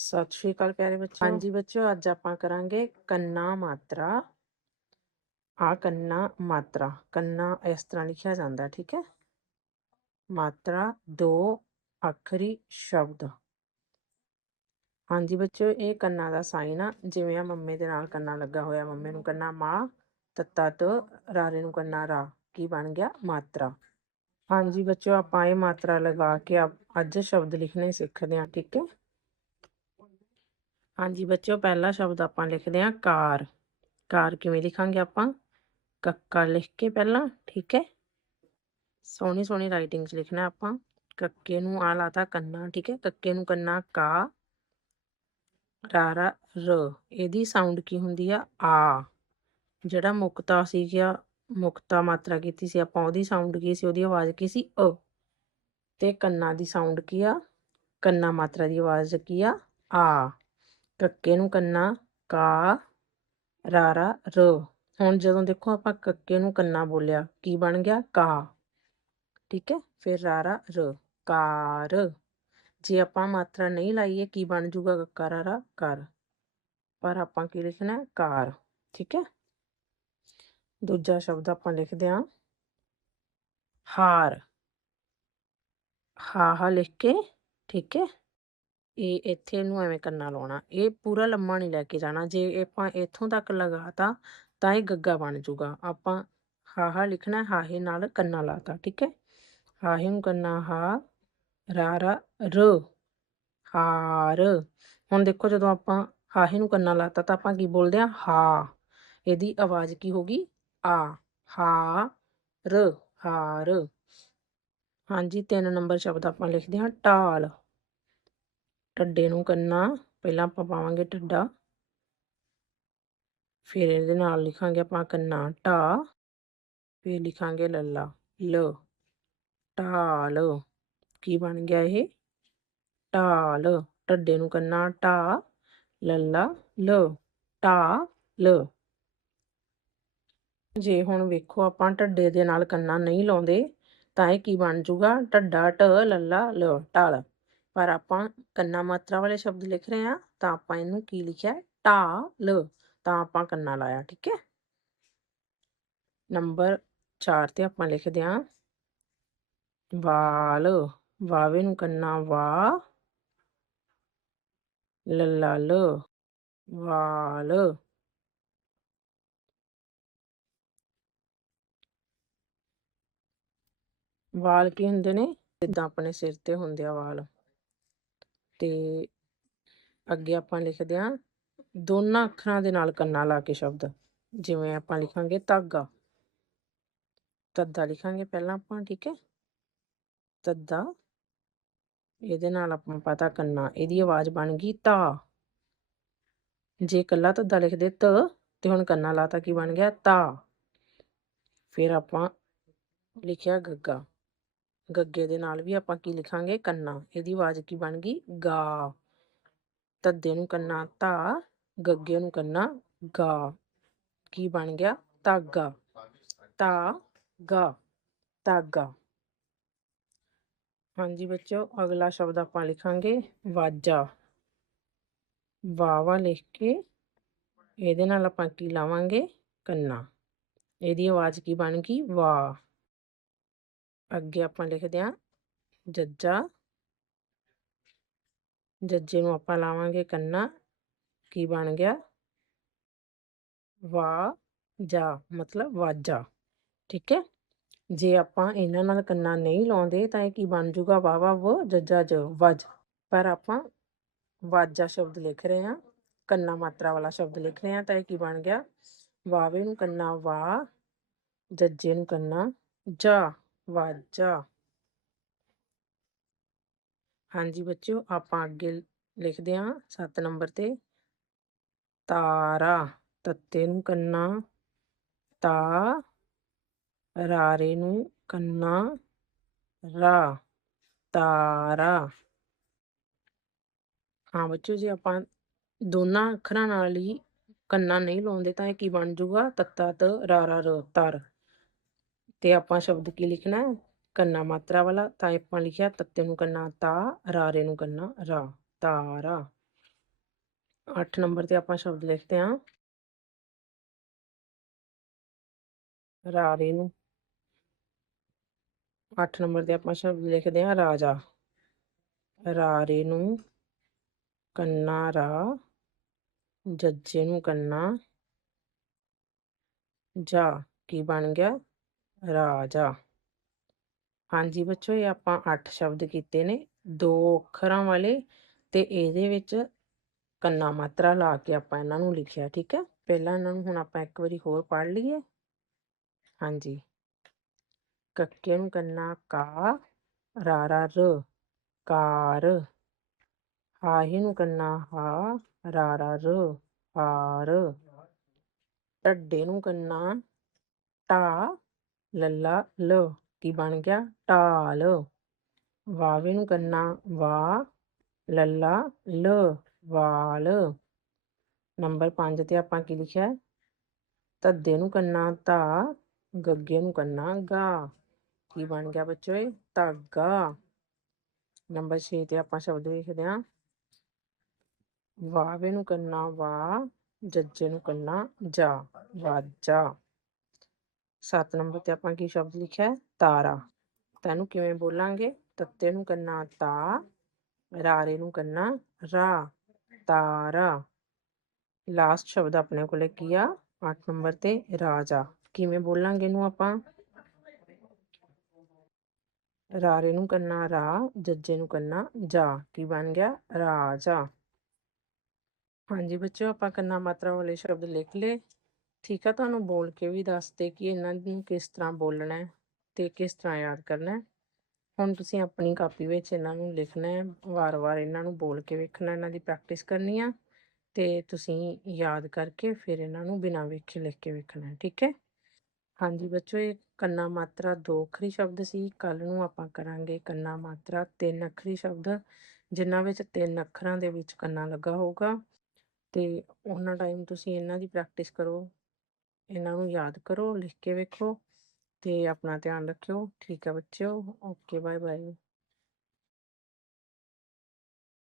ਸਤਿ ਸ਼੍ਰੀ ਅਕਾਲ ਪਿਆਰੇ ਬੱਚਿਓ। ਹਾਂਜੀ ਬੱਚਿਓ, ਅੱਜ ਆਪਾਂ ਕਰਾਂਗੇ ਕੰਨਾ ਮਾਤਰਾ। ਆ ਕੰਨਾ ਮਾਤਰਾ, ਕੰਨਾ ਇਸ ਤਰ੍ਹਾਂ ਲਿਖਿਆ ਜਾਂਦਾ, ਠੀਕ ਹੈ? ਮਾਤਰਾ ਦੋ ਅੱਖਰੀ ਸ਼ਬਦ। ਹਾਂਜੀ ਬੱਚਿਓ, ਇਹ ਕੰਨਾ ਦਾ ਸਾਈਨ ਆ, ਜਿਵੇਂ ਆ ਮੰਮੇ ਦੇ ਨਾਲ ਕੰਨਾ ਲੱਗਾ ਹੋਇਆ, ਮੰਮੇ ਨੂੰ ਕੰਨਾ ਮਾ ਤੱਤਾ ਤੋਂ ਰਾਰੇ ਨੂੰ ਕੰਨਾ ਰਾ, ਕੀ ਬਣ ਗਿਆ? ਮਾਤਰਾ। ਹਾਂਜੀ ਬੱਚਿਓ, ਆਪਾਂ ਇਹ ਮਾਤਰਾ ਲਗਾ ਕੇ ਅੱਜ ਸ਼ਬਦ ਲਿਖਣੇ ਸਿੱਖਦੇ ਹਾਂ, ਠੀਕ ਹੈ? ਹਾਂਜੀ, ਬੱਚਿਓ, ਪਹਿਲਾ ਸ਼ਬਦ ਆਪਾਂ ਲਿਖਦੇ ਹਾਂ ਕਾਰ। ਕਾਰ ਕਿਵੇਂ ਲਿਖਾਂਗੇ ਆਪਾਂ? ਕੱਕਾ ਲਿਖ ਕੇ ਪਹਿਲਾਂ, ਠੀਕ ਹੈ? ਸੋਹਣੀ ਸੋਹਣੀ ਰਾਈਟਿੰਗ 'ਚ ਲਿਖਣਾ ਆਪਾਂ। ਕੱਕੇ ਨੂੰ ਆ ਲਾਤਾ ਕੰਨਾ, ਠੀਕ ਹੈ? ਕੱਕੇ ਨੂੰ ਕੰਨਾ ਕਾ ਰਾਰਾ ਰ ਇਹਦੀ ਸਾਊਂਡ ਕੀ ਹੁੰਦੀ ਆ? ਆ। ਜਿਹੜਾ ਮੁਕਤਾ ਸੀ ਗਿਆ ਮੁਕਤਾ ਮਾਤਰਾ ਕੀਤੀ ਸੀ ਆਪਾਂ, ਉਹਦੀ ਸਾਊਂਡ ਕੀ ਸੀ? ਉਹਦੀ ਆਵਾਜ਼ ਕੀ ਸੀ? ਅ। ਤੇ ਕੰਨਾ ਦੀ ਸਾਊਂਡ ਕੀ ਆ? ਕੰਨਾ ਮਾਤਰਾ ਦੀ ਆਵਾਜ਼ ਕੀ ਆ? ਆ। ਕੱਕੇ ਨੂੰ ਕੰਨਾ ਕਾ ਰਾਰਾ ਰ ਹੁਣ ਜਦੋਂ ਦੇਖੋ ਆਪਾਂ ਕੱਕੇ ਨੂੰ ਕੰਨਾ ਬੋਲਿਆ, ਕੀ ਬਣ ਗਿਆ? ਕਾ। ਠੀਕ ਹੈ? ਫਿਰ ਰਾਰਾ ਰ ਕਾਰ। ਜੇ ਆਪਾਂ ਮਾਤਰਾ ਨਹੀਂ ਲਾਈਏ, ਕੀ ਬਣ ਜੂਗਾ ਕੱਕਾ ਰਾਰਾ ਕਰ ਪਰ ਆਪਾਂ ਕੀ ਲਿਖਣਾ ਹੈ? ਕਾਰ। ਠੀਕ ਹੈ? ਦੂਜਾ ਸ਼ਬਦ ਆਪਾਂ ਲਿਖਦੇ ਹਾਂ। ਹਾਰ। ਹਾ ਹਾ ਲਿਖ ਕੇ। ਠੀਕ ਹੈ? ਇਹ ਇੱਥੇ ਨੂੰ ਐਵੇਂ ਕੰਨਾ ਲਾਉਣਾ। ਇਹ ਪੂਰਾ ਲੰਮਾ ਨਹੀਂ ਲੈ ਕੇ ਜਾਣਾ। ਜੇ ਆਪਾਂ ਇੱਥੋਂ ਤੱਕ ਲਗਾਤਾ ਤਾਂ ਇਹ ਗੱਗਾ ਬਣ ਜਾਊਗਾ ਆਪਾਂ ਹਾਹਾ ਲਿਖਣਾ, ਹਾਹੇ ਨਾਲ ਕੰਨਾ ਲਾਤਾ ਠੀਕ ਹੈ? ਹਾਹੇ ਨੂੰ ਕੰਨਾ, ਹਾ, ਰਾ ਰਾ, ਰ, ਹਾਰ। ਹੁਣ ਦੇਖੋ, ਜਦੋਂ ਆਪਾਂ ਹਾਹੇ ਨੂੰ ਕੰਨਾ ਲਾਤਾ ਤਾਂ ਆਪਾਂ ਕੀ ਬੋਲਦੇ ਆ? ਹਾ। ਇਹਦੀ ਆਵਾਜ਼ ਕੀ ਹੋਗੀ ਆ। ਹਾ, ਰ, ਹਾਰ। ਹਾਂਜੀ, ਤਿੰਨ ਨੰਬਰ ਸ਼ਬਦ ਆਪਾਂ ਲਿਖਦੇ ਹਾਂ ਢਾਲ ਟੱਡੇ ਨੂੰ ਕੰਨਾ, ਪਹਿਲਾਂ ਆਪਾਂ ਪਾਵਾਂਗੇ ਟੱਡਾ ਫਿਰ ਇਹਦੇ ਨਾਲ ਲਿਖਾਂਗੇ ਆਪਾਂ ਕੰਨਾ, ਢਾ। ਫਿਰ ਲਿਖਾਂਗੇ ਲੱਲਾ, ਲ। ਢਾਲ। ਕੀ ਬਣ ਗਿਆ ਇਹ? ਢਾਲ। ਟੱਡੇ ਨੂੰ ਕੰਨਾ, ਢਾ। ਲੱਲਾ, ਲ। ਢਾਲ। ਜੇ ਹੁਣ ਵੇਖੋ ਆਪਾਂ ਟੱਡੇ ਦੇ ਨਾਲ ਕੰਨਾ ਨਹੀਂ ਲਾਉਂਦੇ, ਤਾਂ ਇਹ ਕੀ ਬਣ ਜਾਊਗਾ ਟੱਡਾ ਟ ਲੱਲਾ, ਲ, ਢਾਲ। ਪਰ ਆਪਾਂ ਕੰਨਾ ਮਾਤਰਾ ਵਾਲੇ ਸ਼ਬਦ ਲਿਖ ਰਹੇ ਹਾਂ, ਤਾਂ ਆਪਾਂ ਇਹਨੂੰ ਕੀ ਲਿਖਿਆ? ਢਾਲ। ਤਾਂ ਆਪਾਂ ਕੰਨਾ ਲਾਇਆ, ਠੀਕ ਹੈ? ਨੰਬਰ 4 ਤੇ ਆਪਾਂ ਲਿਖਦੇ ਹਾਂ। ਵਾਲ। ਵਾਵੇ ਨੂੰ ਕੰਨਾ ਵਾ। ਲੱਲਾ। ਲ ਵਾਲ। ਵਾਲ ਕੀ ਹੁੰਦੇ ਨੇ? ਜਿੱਦਾਂ ਆਪਣੇ ਸਿਰ ਤੇ ਹੁੰਦੇ ਆ ਵਾਲ। ਤੇ ਅੱਗੇ ਆਪਾਂ ਲਿਖਦੇ ਹਾਂ, ਦੋਨਾਂ ਅੱਖਰਾਂ ਦੇ ਨਾਲ ਕੰਨਾ ਲਾ ਕੇ ਸ਼ਬਦ, ਜਿਵੇਂ ਆਪਾਂ ਲਿਖਾਂਗੇ ਧਾਗਾ। ਤੱਦਾ ਲਿਖਾਂਗੇ ਪਹਿਲਾਂ ਆਪਾਂ, ਠੀਕ ਹੈ? ਤੱਦਾ ਇਹਦੇ ਨਾਲ ਆਪਾਂ ਪਤਾ ਕੰਨਾ, ਇਹਦੀ ਆਵਾਜ਼ ਬਣ ਗਈ ਤਾ ਜੇ ਕੱਲਾ ਤੱਦਾ ਲਿਖਦੇ ਤ, ਤੇ ਹੁਣ ਕੰਨਾ ਲਾਤਾ ਕੀ ਬਣ ਗਿਆ? ਤਾ ਫਿਰ ਆਪਾਂ ਲਿਖਿਆ ਗੱਗਾ। ਗੱਗੇ ਦੇ ਨਾਲ ਵੀ ਆਪਾਂ ਕੀ ਲਿਖਾਂਗੇ? ਕੰਨਾ। ਇਹਦੀ ਆਵਾਜ਼ ਕੀ ਬਣ ਗਈ? ਗਾ। ਤੱਦੇ ਨੂੰ ਕੰਨਾ, ਧਾ। ਗੱਗੇ ਨੂੰ ਕੰਨਾ, ਗਾ। ਕੀ ਬਣ ਗਿਆ? ਤਾਗਾ ਤਾ ਗਾ। ਤਾਗਾ ਹਾਂਜੀ ਬੱਚਿਓ, ਅਗਲਾ ਸ਼ਬਦ ਆਪਾਂ ਲਿਖਾਂਗੇ ਵਾਜਾ। ਵਾਵਾ ਲਿਖ ਕੇ ਇਹਦੇ ਨਾਲ ਆਪਾਂ ਕੀ ਲਾਵਾਂਗੇ? ਕੰਨਾ। ਇਹਦੀ ਆਵਾਜ਼ ਕੀ ਬਣ ਗਈ? ਵਾ ਅੱਗੇ ਆਪਾਂ ਲਿਖਦੇ ਹਾਂ, ਜੱਜਾ। ਜੱਜੇ ਨੂੰ ਆਪਾਂ ਲਾਵਾਂਗੇ ਕੰਨਾ। ਕੀ ਬਣ ਗਿਆ? ਵਾ, ਜਾ, ਮਤਲਬ ਵਾਜਾ। ਠੀਕ ਹੈ? ਜੇ ਆਪਾਂ ਇਹਨਾਂ ਨਾਲ ਕੰਨਾ ਨਹੀਂ ਲਾਉਂਦੇ ਤਾਂ ਇਹ ਕੀ ਬਣ ਜੂਗਾ? ਵਾਵਾ ਵ, ਜੱਜਾ, ਜ, ਵਜ। ਪਰ ਆਪਾਂ ਵਾਜਾ ਸ਼ਬਦ ਲਿਖ ਰਹੇ ਹਾਂ, ਕੰਨਾ ਮਾਤਰਾ ਵਾਲਾ ਸ਼ਬਦ ਲਿਖ ਰਹੇ ਹਾਂ ਤਾਂ ਇਹ ਕੀ ਬਣ ਗਿਆ? ਵਾਵੇ ਨੂੰ ਕੰਨਾ ਵਾ, ਜੱਜੇ ਨੂੰ ਕੰਨਾ, ਜਾ। ਵਾਜਾ ਹਾਂਜੀ ਬੱਚਿਓ, ਆਪਾਂ ਅੱਗੇ ਲਿਖਦੇ ਹਾਂ। 7 ਨੰਬਰ ਤੇ। ਤਾਰਾ, ਤੱਤੇ ਨੂੰ ਕੰਨਾ। ਤਾ, ਰਾਰੇ ਨੂੰ ਕੰਨਾ। ਰਾ, ਤਾਰਾ। ਹਾਂ ਬੱਚਿਓ, ਜੇ ਆਪਾਂ ਦੋਨਾਂ ਅੱਖਰਾਂ ਨਾਲ ਹੀ ਕੰਨਾ ਨਹੀਂ ਲਾਉਂਦੇ ਤਾਂ ਇਹ ਕੀ ਬਣ ਜਾਊਗਾ? ਤੱਤਾ, ਤ, ਰਾਰਾ, ਰ, ਤਰ। ਤੇ ਆਪਾਂ ਸ਼ਬਦ ਕੀ ਲਿਖਣਾ ਹੈ? ਕੰਨਾ ਮਾਤਰਾ ਵਾਲਾ, ਤਾਂ ਆਪਾਂ ਲਿਖਿਆ ਤੱਤੇ ਨੂੰ ਕੰਨਾ, ਤਾ, ਰਾਰੇ ਨੂੰ ਕੰਨਾ, ਰਾ, ਤਾਰਾ। 8 ਨੰਬਰ ਤੇ ਆਪਾਂ ਸ਼ਬਦ ਲਿਖਦੇ ਹਾਂ। ਰਾਰੇ ਨੂੰ। 8 ਨੰਬਰ ਤੇ ਆਪਾਂ ਸ਼ਬਦ ਲਿਖਦੇ ਹਾਂ, ਰਾਜਾ। ਰਾਰੇ ਨੂੰ ਕੰਨਾ, ਰਾ। ਜੱਜੇ ਨੂੰ ਕੰਨਾ। ਜਾ, ਕੀ ਬਣ ਗਿਆ? ਰਾਜਾ ਹਾਂਜੀ ਬੱਚੋ, ਇਹ ਆਪਾਂ 8 ਸ਼ਬਦ ਕੀਤੇ ਨੇ। ਦੋ ਅੱਖਰਾਂ ਵਾਲੇ ਤੇ ਇਹਦੇ ਵਿੱਚ ਕੰਨਾ ਮਾਤਰਾ ਲਾ ਕੇ ਆਪਾਂ ਇਹਨਾਂ ਨੂੰ ਲਿਖਿਆ, ਠੀਕ ਹੈ ਪਹਿਲਾਂ ਇਹਨਾਂ ਨੂੰ ਹੁਣ ਆਪਾਂ ਇੱਕ ਵਾਰੀ ਹੋਰ ਪੜ੍ਹ ਲਈਏ। ਹਾਂਜੀ। ਕੱਕੇ ਨੂੰ ਕੰਨਾ ਕਾ ਰਾਰਾ ਰ ਕਾਰ। ਹਾਹੀ ਨੂੰ ਕੰਨਾ ਹਾ, ਰਾ, ਰ ਹਾਰ ਟੱਡੇ ਨੂੰ ਕੰਨਾ ਟਾ ਲੱਲਾ ਲ, ਕੀ ਬਣ ਗਿਆ? ਢਾਲ। ਵਾਵੇ ਨੂੰ ਕੰਨਾ, ਵਾ, ਲੱਲਾ ਲ, ਵਾਲ। ਨੰਬਰ 5 ਤੇ ਆਪਾਂ ਕੀ ਲਿਖਿਆ? ਹੈ? ਧੱਦੇ ਨੂੰ ਕੰਨਾ, ਧਾ, ਗੱਗੇ ਨੂੰ ਕੰਨਾ, ਗਾ। ਕੀ ਬਣ ਗਿਆ ਬੱਚੋ ਇਹ? ਧਾਗਾ। ਨੰਬਰ 6 ਤੇ ਆਪਾਂ ਸ਼ਬਦ ਲਿਖਦੇ ਹਾਂ। ਵਾਵੇ ਨੂੰ ਕੰਨਾ, ਵਾ, ਜੱਜੇ ਨੂੰ ਕੰਨਾ, ਜਾ, ਵਾਜਾ। 7 ਨੰਬਰ ਤੇ ਆਪਾਂ ਕੀ ਸ਼ਬਦ ਲਿਖਿਆ ਹੈ? ਤਾਰਾ। ਤੈਨੂੰ ਕਿਵੇਂ ਬੋਲਾਂਗੇ? ਤੱਤੇ ਨੂੰ ਕੰਨਾ ਤਾ, ਰਾਰੇ ਨੂੰ ਕੰਨਾ ਰਾ। ਤਾਰਾ। ਲਾਸਟ ਸ਼ਬਦ ਆਪਣੇ ਕੋਲੇ ਕੀ ਆ? 8 ਨੰਬਰ ਤੇ ਰਾਜਾ। ਕਿਵੇਂ ਬੋਲਾਂਗੇ ਇਹਨੂੰ ਆਪਾਂ? ਰਾਰੇ ਨੂੰ ਕੰਨਾ ਰਾ, ਜੱਜੇ ਨੂੰ ਕੰਨਾ ਜਾ। ਕੀ ਬਣ ਗਿਆ? ਰਾਜਾ। ਹਾਂਜੀ ਬੱਚਿਓ, ਆਪਾਂ ਕੰਨਾ ਮਾਤਰਾ ਵਾਲੇ ਸ਼ਬਦ ਲਿਖ ਲਏ। ਠੀਕ ਆ, ਤੁਹਾਨੂੰ ਬੋਲ ਕੇ ਵੀ ਦੱਸਦੇ ਕਿ ਇਹਨਾਂ ਨੂੰ ਕਿਸ ਤਰ੍ਹਾਂ ਬੋਲਣਾ ਹੈ ਤੇ ਕਿਸ ਤਰ੍ਹਾਂ ਯਾਦ ਕਰਨਾ ਹੈ। ਹੁਣ ਤੁਸੀਂ ਆਪਣੀ ਕਾਪੀ ਵਿੱਚ ਇਹਨਾਂ ਨੂੰ ਲਿਖਣਾ ਹੈ, ਵਾਰ-ਵਾਰ ਇਹਨਾਂ ਨੂੰ ਬੋਲ ਕੇ ਵੇਖਣਾ, ਇਹਨਾਂ ਦੀ ਪ੍ਰੈਕਟਿਸ ਕਰਨੀ ਆ ਤੇ ਤੁਸੀਂ ਯਾਦ ਕਰਕੇ ਫਿਰ ਇਹਨਾਂ ਨੂੰ ਬਿਨਾਂ ਵੇਖੇ ਲਿਖ ਕੇ ਵੇਖਣਾ ਠੀਕ ਹੈ? ਹਾਂਜੀ ਬੱਚੋ, ਇਹ ਕੰਨਾ ਮਾਤਰਾ ਦੋ ਅੱਖਰੀ ਸ਼ਬਦ ਸੀ ਕੱਲ ਨੂੰ ਆਪਾਂ ਕਰਾਂਗੇ ਕੰਨਾ ਮਾਤਰਾ ਤਿੰਨ ਅੱਖਰੀ ਸ਼ਬਦ, ਜਿਨ੍ਹਾਂ ਵਿੱਚ ਤਿੰਨ ਅੱਖਰਾਂ ਦੇ ਵਿੱਚ ਕੰਨਾ ਲੱਗਾ ਹੋਊਗਾ ਤੇ ਉਹਨਾਂ ਟਾਈਮ ਤੁਸੀਂ ਇਹਨਾਂ ਦੀ ਪ੍ਰੈਕਟਿਸ ਕਰੋ। ਇਹਨਾਂ ਨੂੰ ਯਾਦ ਕਰੋ, ਲਿਖ ਕੇ ਵੇਖੋ ਤੇ ਆਪਣਾ ਧਿਆਨ ਰੱਖਿਓ। ਠੀਕ ਹੈ ਬੱਚਿਓ, ਓਕੇ ਬਾਏ ਬਾਏ